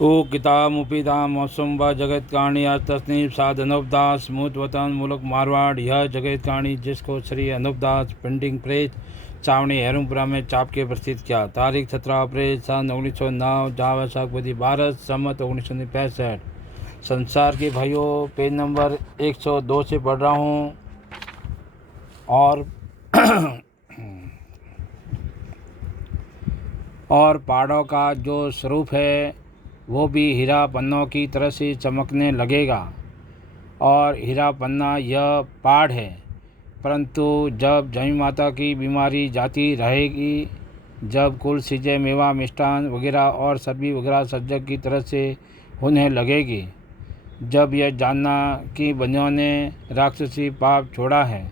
ओ कितामुपीता मौसम व जगत कहानी तस्नीफ साध अनूपदास मूत वतन मुल्क मारवाड़। यह जगत कहानी जिसको श्री अनूपदास प्रिंटिंग प्रेस चावनी हेरुमपुरा में छाप के प्रसिद्ध किया। तारीख 17 अप्रैल सन 1909 जहाँ वैशाखपति भारत सम्मत 1965। संसार के भाइयों, पेज नंबर 102 से पढ़ रहा हूँ। और पहाड़ों का जो स्वरूप है वो भी हीरा पन्नों की तरह से चमकने लगेगा। और हीरा पन्ना यह पहाड़ है, परंतु जब जमी माता की बीमारी जाती रहेगी, जब कुल सीजे मेवा मिष्ठान वगैरह और सब्जी वगैरह सज्जक की तरह से होने लगेगी, जब यह जानना कि बनियों ने राक्षसी पाप छोड़ा है,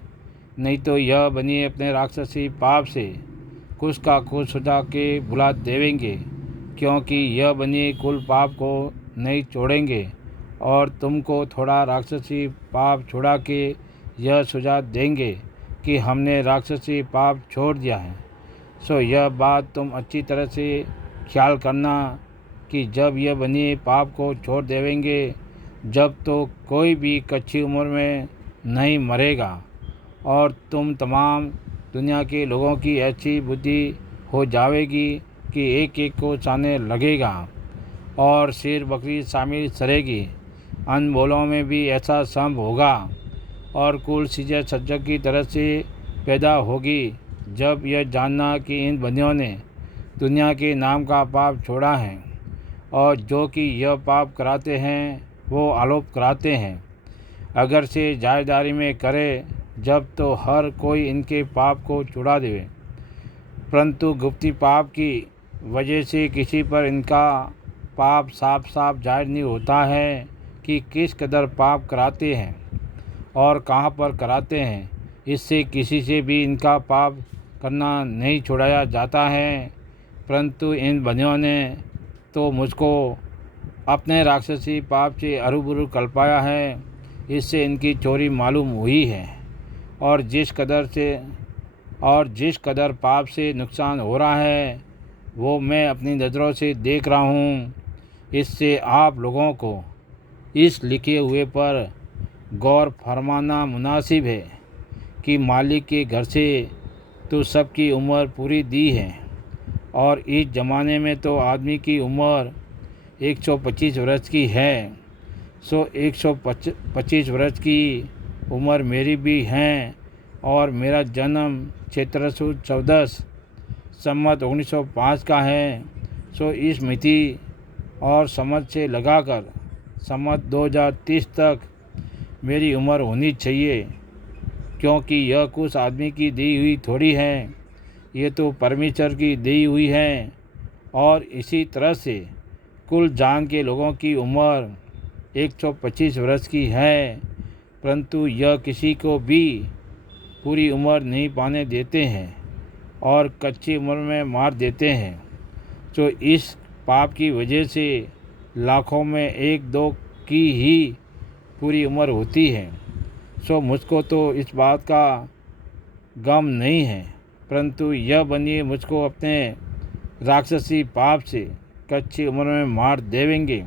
नहीं तो यह बनिए अपने राक्षसी पाप से कुछ का कुछ सुझा के भुला देवेंगे, क्योंकि यह बनिए कुल पाप को नहीं छोड़ेंगे और तुमको थोड़ा राक्षसी पाप छुड़ा के यह सुझाव देंगे कि हमने राक्षसी पाप छोड़ दिया है। सो यह बात तुम अच्छी तरह से ख्याल करना कि जब यह बनिए पाप को छोड़ देवेंगे, जब तो कोई भी कच्ची उम्र में नहीं मरेगा और तुम तमाम दुनिया के लोगों की ऐसी बुद्धि हो जाएगी कि एक एक को चाहने लगेगा और शेर बकरी शामिल सरेगी। अनमोलों में भी ऐसा संभव होगा और कुल सीजे सज्जक की तरह से पैदा होगी। जब यह जानना कि इन बंदियों ने दुनिया के नाम का पाप छोड़ा है और जो कि यह पाप कराते हैं वो आलोप कराते हैं, अगर से जायदारी में करे, जब तो हर कोई इनके पाप को छुड़ा देवे, परंतु गुप्ती पाप की वजह से किसी पर इनका पाप साफ साफ जाहिर नहीं होता है कि किस कदर पाप कराते हैं और कहाँ पर कराते हैं। इससे किसी से भी इनका पाप करना नहीं छुड़ाया जाता है। परंतु इन बनियों ने तो मुझको अपने राक्षसी पाप से अरूबरू कल्पाया है, इससे इनकी चोरी मालूम हुई है और जिस कदर पाप से नुकसान हो रहा है वो मैं अपनी नज़रों से देख रहा हूँ। इससे आप लोगों को इस लिखे हुए पर गौर फरमाना मुनासिब है कि मालिक के घर से तो सबकी उम्र पूरी दी है और इस ज़माने में तो आदमी की उम्र 125 वर्ष की है। सो 125 वर्ष की उम्र मेरी भी है और मेरा जन्म 1714 सम्मत 1905 का है। सो इस मिति और समझ से लगाकर सम्मत 2030 तक मेरी उम्र होनी चाहिए, क्योंकि यह कुछ आदमी की दी हुई थोड़ी है, ये तो परमेश्वर की दी हुई है। और इसी तरह से कुल जान के लोगों की उम्र 125 वर्ष की है, परंतु यह किसी को भी पूरी उम्र नहीं पाने देते हैं और कच्ची उम्र में मार देते हैं। तो इस पाप की वजह से लाखों में एक दो की ही पूरी उम्र होती है। सो मुझको तो इस बात का गम नहीं है, परंतु यह बनिए मुझको अपने राक्षसी पाप से कच्ची उम्र में मार देवेंगे।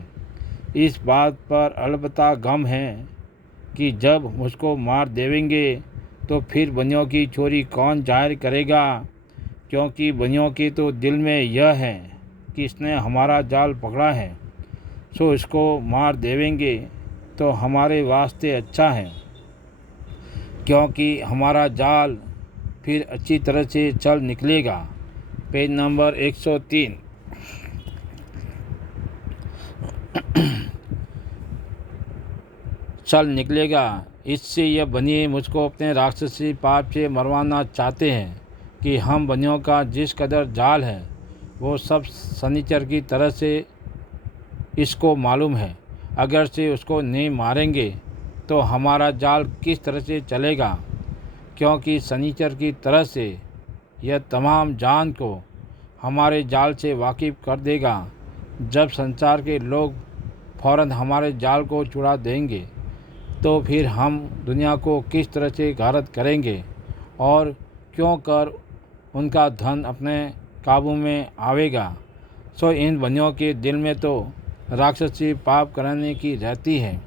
इस बात पर अलबत्ता गम है कि जब मुझको मार देवेंगे तो फिर बनियों की चोरी कौन जाहिर करेगा, क्योंकि बनियों के तो दिल में यह है कि इसने हमारा जाल पकड़ा है, सो इसको मार देवेंगे तो हमारे वास्ते अच्छा है, क्योंकि हमारा जाल फिर अच्छी तरह से चल निकलेगा। Page number 103। चल निकलेगा। इससे यह बनिए मुझको अपने राक्षसी पाप से मरवाना चाहते हैं कि हम बनियों का जिस कदर जाल है वो सब शनिचर की तरह से इसको मालूम है। अगर से उसको नहीं मारेंगे तो हमारा जाल किस तरह से चलेगा, क्योंकि शनिचर की तरह से यह तमाम जान को हमारे जाल से वाकिफ़ कर देगा। जब संसार के लोग फ़ौरन हमारे जाल को छुड़ा देंगे तो फिर हम दुनिया को किस तरह से गारत करेंगे और क्यों कर उनका धन अपने काबू में आवेगा। सो इन बनियों के दिल में तो राक्षसी पाप कराने की रहती है,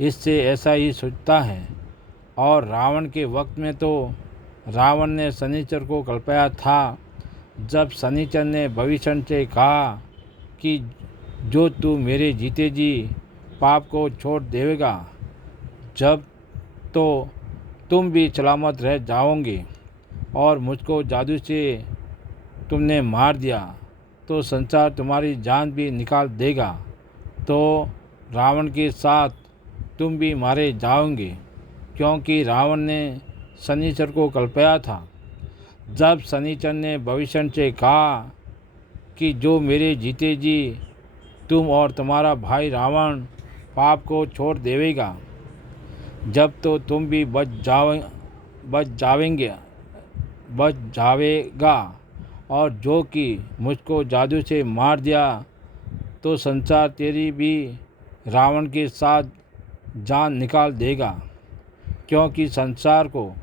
इससे ऐसा ही सोचता है। और रावण के वक्त में तो रावण ने शनिचर को कल्पाया था। जब शनिचर ने भविष्य से कहा कि जो तू मेरे जीते जी पाप को छोड़ देगा, जब तो तुम भी सलामत रह जाओगे, और मुझको जादू से तुमने मार दिया तो संसार तुम्हारी जान भी निकाल देगा, तो रावण के साथ तुम भी मारे जाओगे, क्योंकि रावण ने शनिचर को कल्पाया था। जब शनिचर ने भविष्य से कहा कि जो मेरे जीते जी तुम और तुम्हारा भाई रावण पाप को छोड़ देवेगा, जब तो तुम भी बच जावेगा, और जो कि मुझको जादू से मार दिया तो संसार तेरी भी रावण के साथ जान निकाल देगा, क्योंकि संसार को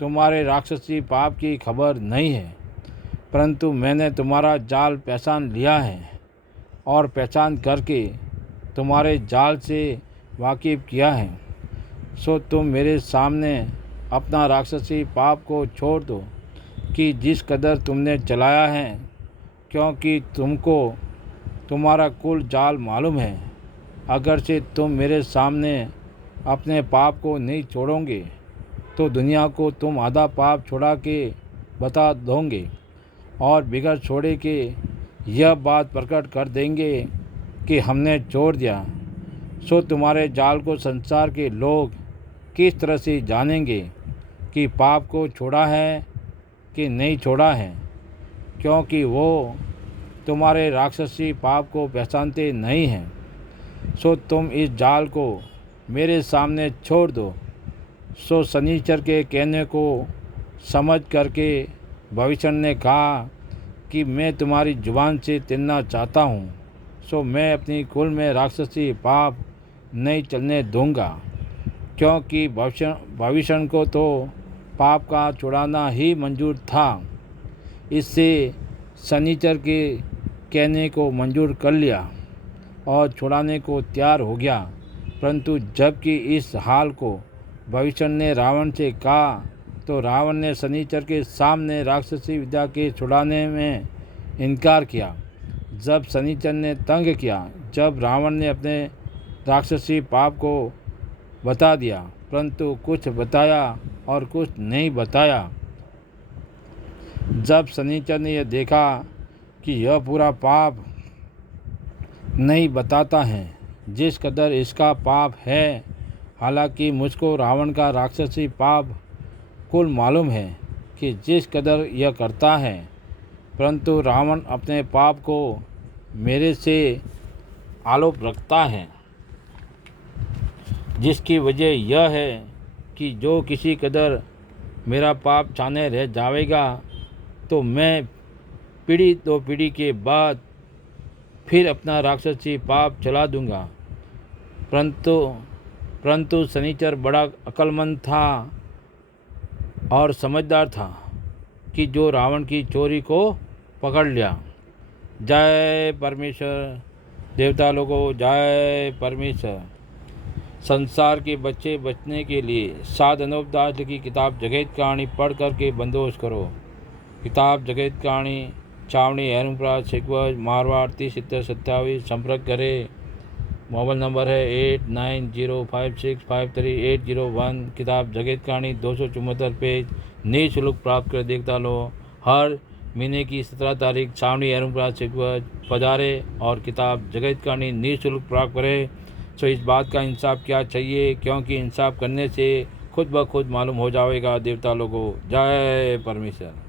तुम्हारे राक्षसी पाप की खबर नहीं है। परंतु मैंने तुम्हारा जाल पहचान लिया है, और पहचान करके तुम्हारे जाल से वाकिफ़ किया है। सो तुम मेरे सामने अपना राक्षसी पाप को छोड़ दो कि जिस कदर तुमने चलाया है, क्योंकि तुमको तुम्हारा कुल जाल मालूम है। अगर से तुम मेरे सामने अपने पाप को नहीं छोड़ोगे तो दुनिया को तुम आधा पाप छोड़ा के बता दोगे, और बिगड़ छोड़े के यह बात प्रकट कर देंगे कि हमने छोड़ दिया। सो तुम्हारे जाल को संसार के लोग किस तरह से जानेंगे कि पाप को छोड़ा है कि नहीं छोड़ा है, क्योंकि वो तुम्हारे राक्षसी पाप को पहचानते नहीं हैं। सो तुम इस जाल को मेरे सामने छोड़ दो। सो शनिचर के कहने को समझ करके भविष्य ने कहा कि मैं तुम्हारी जुबान से तिनना चाहता हूँ, सो मैं अपनी कुल में राक्षसी पाप नहीं चलने दूंगा, क्योंकि भविष्य को तो पाप का छुड़ाना ही मंजूर था। इससे शनिचर के कहने को मंजूर कर लिया और छुड़ाने को तैयार हो गया। परंतु जबकि इस हाल को भविष्य ने रावण से कहा, तो रावण ने शनिचर के सामने राक्षसी विद्या के छुड़ाने में इनकार किया। जब शनिचर ने तंग किया, जब रावण ने अपने राक्षसी पाप को बता दिया, परंतु कुछ बताया और कुछ नहीं बताया। जब शनिचर ने यह देखा कि यह पूरा पाप नहीं बताता है जिस कदर इसका पाप है, हालांकि मुझको रावण का राक्षसी पाप कुल मालूम है कि जिस कदर यह करता है, परंतु रावण अपने पाप को मेरे से आरोप रखता है, जिसकी वजह यह है कि जो किसी कदर मेरा पाप छाने रह जाएगा, तो मैं पीढ़ी दो पीढ़ी के बाद फिर अपना राक्षसी पाप चला दूंगा। परंतु शनिचर बड़ा अक्लमंद था और समझदार था कि जो रावण की चोरी को पकड़ लिया। जय परमेश्वर। देवता लोगों, जय परमेश्वर। संसार के बच्चे बचने के लिए साध अनूप दास की किताब जगत कहानी पढ़ करके बंदोबस्त करो। किताब जगत कहानी, छावनी हैरुमपुरा, सिकवज, मारवाड़ 307027। संपर्क करें। मोबाइल नंबर है 8905653801। किताब जगत कहानी 274 पेज निःशुल्क प्राप्त कर देखता लो। हर महीने की 17 तारीख छावनी हैरुमपुरा सिकवज पधारे और किताब जगत कहानी निःशुल्क प्राप्त करें। सो इस बात का इंसाफ क्या चाहिए, क्योंकि इंसाफ करने से खुद ब खुद मालूम हो जाएगा। देवता लोगों, जय परमेश्वर।